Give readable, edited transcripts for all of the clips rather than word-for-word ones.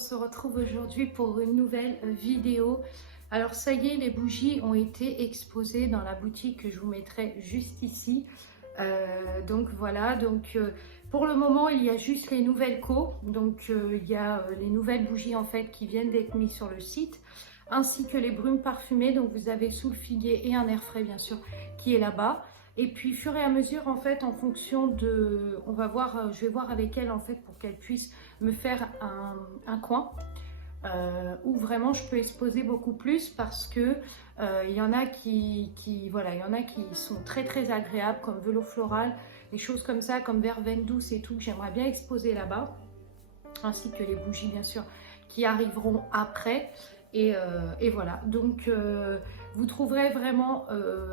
se retrouve aujourd'hui pour une nouvelle vidéo. Alors ça y est, les bougies ont été exposées dans la boutique que je vous mettrai juste ici. Donc voilà, pour le moment il y a juste les nouvelles il y a les nouvelles bougies en fait qui viennent d'être mises sur le site, ainsi que les brumes parfumées. Donc vous avez sous le figuier et un air frais bien sûr qui est là-bas. Et puis, fur et à mesure, en fait, en fonction de... On va voir, je vais voir avec elle, en fait, pour qu'elle puisse me faire un coin où vraiment je peux exposer beaucoup plus parce que il y en a voilà, il y en a qui sont très, très agréables, comme velours floral, des choses comme ça, comme verveine douce et tout, que j'aimerais bien exposer là-bas. Ainsi que les bougies, bien sûr, qui arriveront après. Et voilà, vous trouverez vraiment,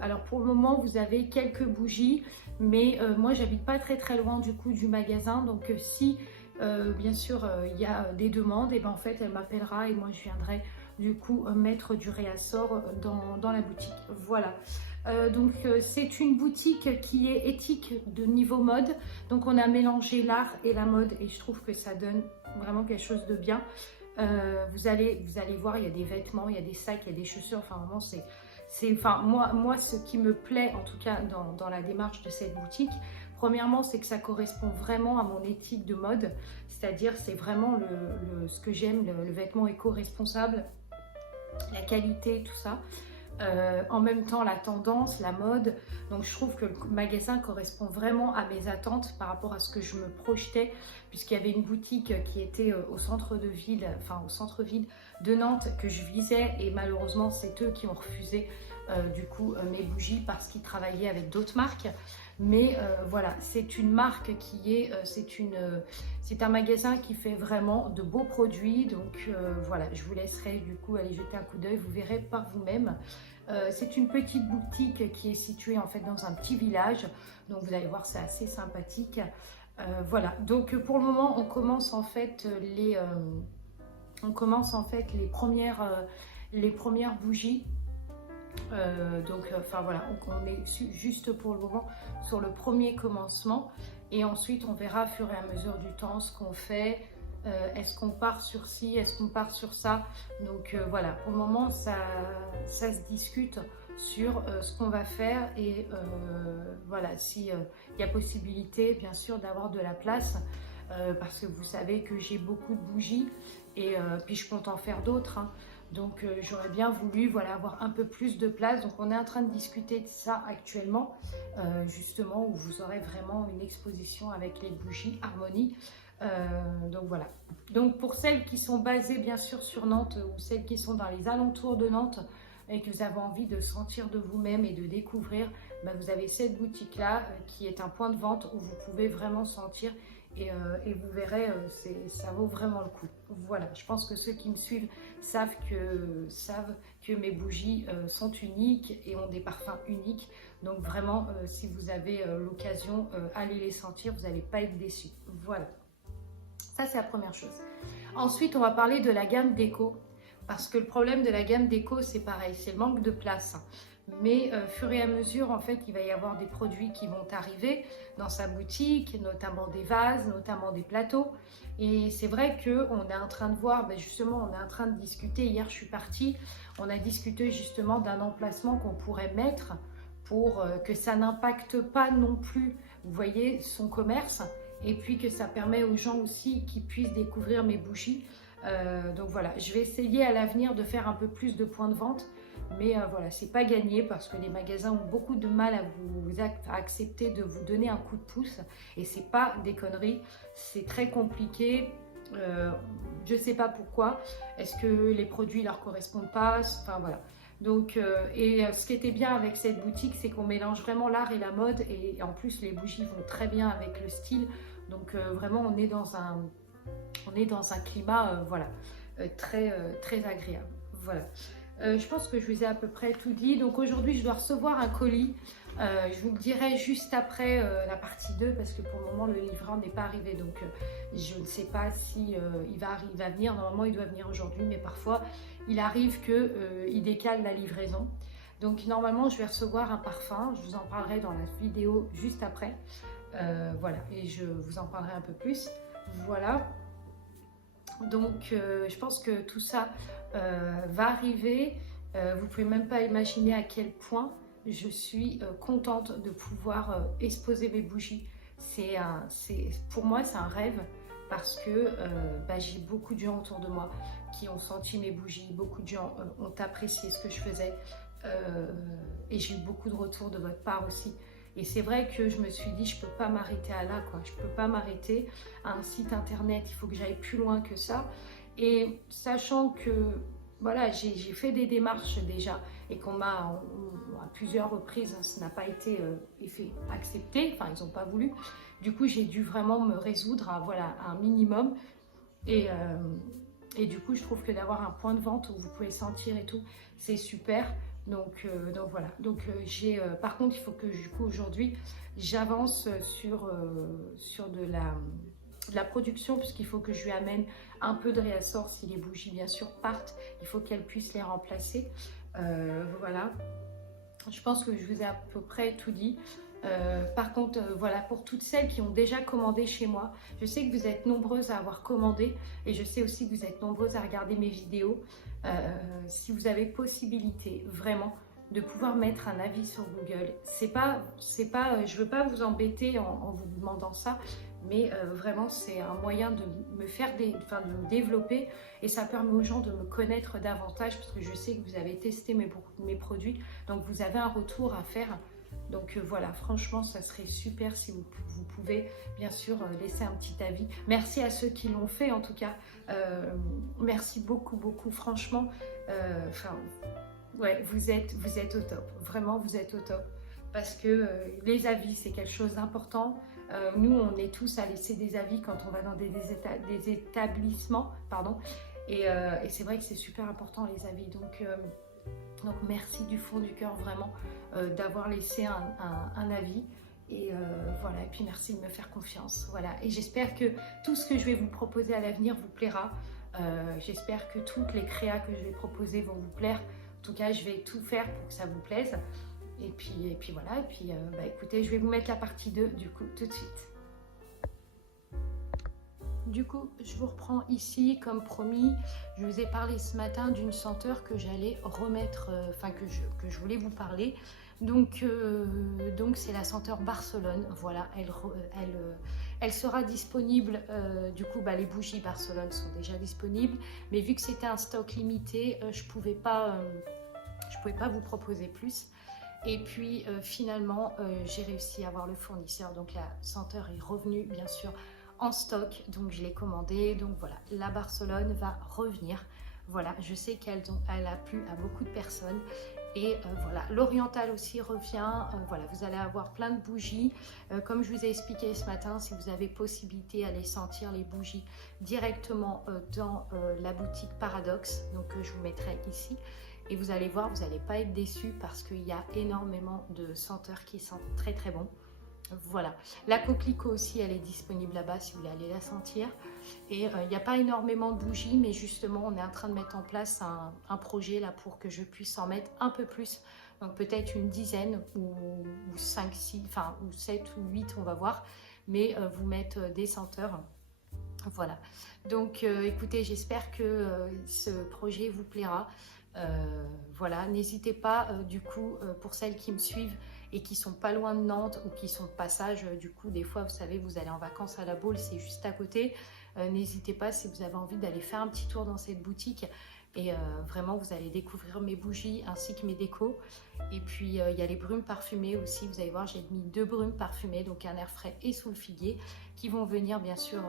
alors pour le moment vous avez quelques bougies, mais moi j'habite pas très très loin du coup du magasin, donc si bien sûr il y a des demandes, et ben en fait elle m'appellera et moi je viendrai du coup mettre du réassort dans la boutique. Voilà. C'est une boutique qui est éthique de niveau mode, donc on a mélangé l'art et la mode et je trouve que ça donne vraiment quelque chose de bien. Vous allez voir, il y a des vêtements, il y a des sacs, il y a des chaussures, enfin vraiment moi ce qui me plaît en tout cas dans la démarche de cette boutique, premièrement c'est que ça correspond vraiment à mon éthique de mode, c'est-à-dire c'est vraiment ce que j'aime, le vêtement éco-responsable, la qualité, tout ça. En même temps la tendance, la mode, donc je trouve que le magasin correspond vraiment à mes attentes par rapport à ce que je me projetais, puisqu'il y avait une boutique qui était au centre-ville de Nantes que je visais, et malheureusement c'est eux qui ont refusé du coup mes bougies parce qu'ils travaillaient avec d'autres marques. Mais voilà, c'est une marque qui est, c'est un magasin qui fait vraiment de beaux produits. Donc voilà, je vous laisserai du coup aller jeter un coup d'œil, vous verrez par vous-même. C'est une petite boutique qui est située en fait dans un petit village. Donc vous allez voir, c'est assez sympathique. Voilà, donc pour le moment, on commence en fait les premières bougies. Enfin voilà, on est juste pour le moment sur le premier commencement, et ensuite on verra au fur et à mesure du temps ce qu'on fait. Est-ce qu'on part sur ci, est-ce qu'on part sur ça. Donc voilà, pour le moment ça se discute sur ce qu'on va faire, et voilà, si il y a possibilité bien sûr d'avoir de la place, parce que vous savez que j'ai beaucoup de bougies, et puis je compte en faire d'autres, hein. Donc j'aurais bien voulu voilà, avoir un peu plus de place. Donc on est en train de discuter de ça actuellement, justement, où vous aurez vraiment une exposition avec les bougies Harmonie. Donc voilà. Donc pour celles qui sont basées bien sûr sur Nantes, ou celles qui sont dans les alentours de Nantes, et que vous avez envie de sentir de vous-même et de découvrir, ben vous avez cette boutique-là qui est un point de vente où vous pouvez vraiment sentir. Et vous verrez, ça vaut vraiment le coup. Voilà, je pense que ceux qui me suivent savent que mes bougies sont uniques et ont des parfums uniques. Donc vraiment, si vous avez l'occasion, allez les sentir, vous n'allez pas être déçus. Voilà, ça c'est la première chose. Ensuite, on va parler de la gamme déco. Parce que le problème de la gamme déco, c'est pareil, c'est le manque de place. Mais fur et à mesure, en fait, il va y avoir des produits qui vont arriver dans sa boutique, notamment des vases, notamment des plateaux. Et c'est vrai qu'on est en train de voir, ben justement, on est en train de discuter. Hier, je suis partie, on a discuté justement d'un emplacement qu'on pourrait mettre pour que ça n'impacte pas non plus, vous voyez, son commerce. Et puis que ça permet aux gens aussi qui puissent découvrir mes bougies. Donc voilà, je vais essayer à l'avenir de faire un peu plus de points de vente. Mais voilà, c'est pas gagné parce que les magasins ont beaucoup de mal à accepter de vous donner un coup de pouce, et c'est pas des conneries, c'est très compliqué. Je sais pas pourquoi, est-ce que les produits leur correspondent pas, enfin voilà. Donc ce qui était bien avec cette boutique, c'est qu'on mélange vraiment l'art et la mode, et en plus les bougies vont très bien avec le style. Donc vraiment on est dans un climat voilà, très agréable. Voilà. Je pense que je vous ai à peu près tout dit. Donc aujourd'hui, je dois recevoir un colis. Je vous le dirai juste après la partie 2, parce que pour le moment, le livreur n'est pas arrivé. Donc je ne sais pas si il va venir. Normalement, il doit venir aujourd'hui, mais parfois, il arrive qu'il décale la livraison. Donc normalement, je vais recevoir un parfum. Je vous en parlerai dans la vidéo juste après. Voilà, et je vous en parlerai un peu plus. Voilà. Donc je pense que tout ça va arriver. Vous pouvez même pas imaginer à quel point je suis contente de pouvoir exposer mes bougies. Pour moi, c'est un rêve parce que j'ai beaucoup de gens autour de moi qui ont senti mes bougies. Beaucoup de gens ont apprécié ce que je faisais et j'ai eu beaucoup de retours de votre part aussi. Et c'est vrai que je me suis dit, je ne peux pas m'arrêter à là, quoi. Je ne peux pas m'arrêter à un site internet, il faut que j'aille plus loin que ça. Et sachant que voilà, j'ai fait des démarches déjà et qu'on m'a à plusieurs reprises, hein, ça n'a pas été accepté, enfin ils n'ont pas voulu. Du coup, j'ai dû vraiment me résoudre à, voilà, à un minimum. Et du coup, je trouve que d'avoir un point de vente où vous pouvez sentir et tout, c'est super. Donc voilà. Donc par contre, il faut que du coup aujourd'hui, j'avance sur de la production puisqu'il faut que je lui amène un peu de réassort si les bougies bien sûr partent. Il faut qu'elle puisse les remplacer. Voilà. Je pense que je vous ai à peu près tout dit. Par contre, voilà, pour toutes celles qui ont déjà commandé chez moi, je sais que vous êtes nombreuses à avoir commandé et je sais aussi que vous êtes nombreuses à regarder mes vidéos. Si vous avez possibilité vraiment de pouvoir mettre un avis sur Google, je veux pas vous embêter en vous demandant ça, mais vraiment c'est un moyen de me faire de me développer et ça permet aux gens de me connaître davantage parce que je sais que vous avez testé mes produits, donc vous avez un retour à faire. Donc voilà, franchement, ça serait super si vous pouvez bien sûr laisser un petit avis. Merci à ceux qui l'ont fait en tout cas. Merci beaucoup, beaucoup, franchement. Ouais, vous êtes au top. Vraiment, vous êtes au top. Parce que les avis, c'est quelque chose d'important. Nous, on est tous à laisser des avis quand on va dans des établissements. Pardon. Et c'est vrai que c'est super important les avis. Donc merci du fond du cœur vraiment d'avoir laissé un avis et voilà, et puis merci de me faire confiance, voilà, et j'espère que tout ce que je vais vous proposer à l'avenir vous plaira. J'espère que toutes les créas que je vais proposer vont vous plaire. En tout cas, je vais tout faire pour que ça vous plaise et puis voilà, et puis écoutez, je vais vous mettre la partie 2 du coup tout de suite. Du coup, je vous reprends ici, comme promis, je vous ai parlé ce matin d'une senteur que j'allais remettre, que je voulais vous parler. Donc c'est la senteur Barcelone, voilà, elle sera disponible, du coup, les bougies Barcelone sont déjà disponibles, mais vu que c'était un stock limité, je pouvais pas vous proposer plus. Et puis finalement, j'ai réussi à avoir le fournisseur, donc la senteur est revenue, bien sûr, en stock, donc je l'ai commandé. Donc voilà, la Barcelone va revenir. Voilà, je sais qu'elle a plu à beaucoup de personnes. Et voilà, l'oriental aussi revient. Voilà, vous allez avoir plein de bougies. Comme je vous ai expliqué ce matin, si vous avez possibilité d'aller sentir les bougies directement dans la boutique Paradoxe, donc je vous mettrai ici. Et vous allez voir, vous n'allez pas être déçus parce qu'il y a énormément de senteurs qui sentent très très bon. Voilà, la coquelicot aussi, elle est disponible là-bas si vous voulez aller la sentir. Et il n'y a pas énormément de bougies, mais justement, on est en train de mettre en place un projet là pour que je puisse en mettre un peu plus. Donc peut-être une dizaine ou 5, 6, enfin ou 7 ou 8, on va voir. Mais vous mettre des senteurs. Voilà. Donc écoutez, j'espère que ce projet vous plaira. Voilà, n'hésitez pas du coup pour celles qui me suivent et qui sont pas loin de Nantes ou qui sont de passage, du coup des fois vous savez vous allez en vacances à La Baule, c'est juste à côté, n'hésitez pas si vous avez envie d'aller faire un petit tour dans cette boutique et vraiment vous allez découvrir mes bougies ainsi que mes décos. Et puis il y a les brumes parfumées aussi, vous allez voir j'ai mis 2 brumes parfumées, donc un air frais et sous le figuier, qui vont venir bien sûr,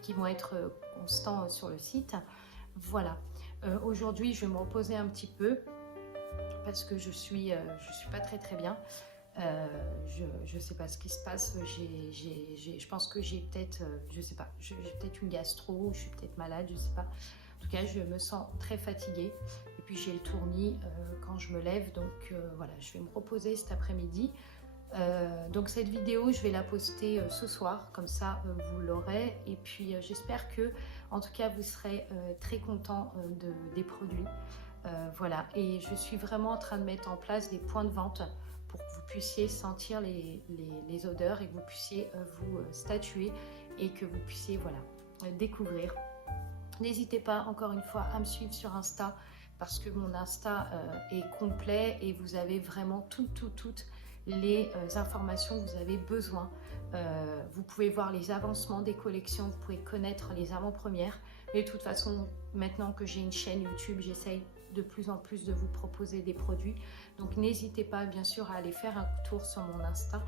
qui vont être constants sur le site. Voilà. Aujourd'hui, je vais me reposer un petit peu parce que je suis pas très bien. Je sais pas ce qui se passe. Je pense que j'ai peut-être, je sais pas, j'ai peut-être une gastro, je suis peut-être malade, je sais pas. En tout cas, je me sens très fatiguée. Et puis j'ai le tournis quand je me lève, donc voilà, je vais me reposer cet après-midi. Donc cette vidéo, je vais la poster ce soir, comme ça vous l'aurez. Et puis j'espère que, en tout cas, vous serez très content des produits. Voilà, et je suis vraiment en train de mettre en place des points de vente pour que vous puissiez sentir les odeurs et que vous puissiez vous statuer et que vous puissiez voilà, découvrir. N'hésitez pas encore une fois à me suivre sur Insta parce que mon Insta est complet et vous avez vraiment toutes les informations que vous avez besoin. Vous pouvez voir les avancements des collections, vous pouvez connaître les avant-premières. Mais de toute façon, maintenant que j'ai une chaîne YouTube, j'essaye de plus en plus de vous proposer des produits. Donc n'hésitez pas bien sûr à aller faire un tour sur mon Insta.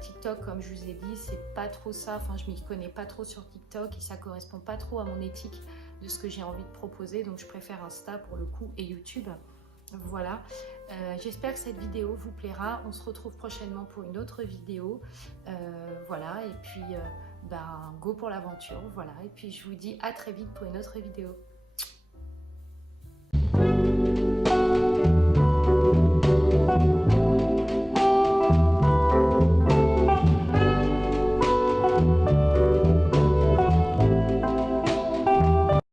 TikTok, comme je vous ai dit, c'est pas trop ça. Enfin, je m'y connais pas trop sur TikTok et ça correspond pas trop à mon éthique de ce que j'ai envie de proposer. Donc je préfère Insta pour le coup et YouTube. Voilà, j'espère que cette vidéo vous plaira. On se retrouve prochainement pour une autre vidéo. Voilà, et puis go pour l'aventure. Voilà, et puis je vous dis à très vite pour une autre vidéo.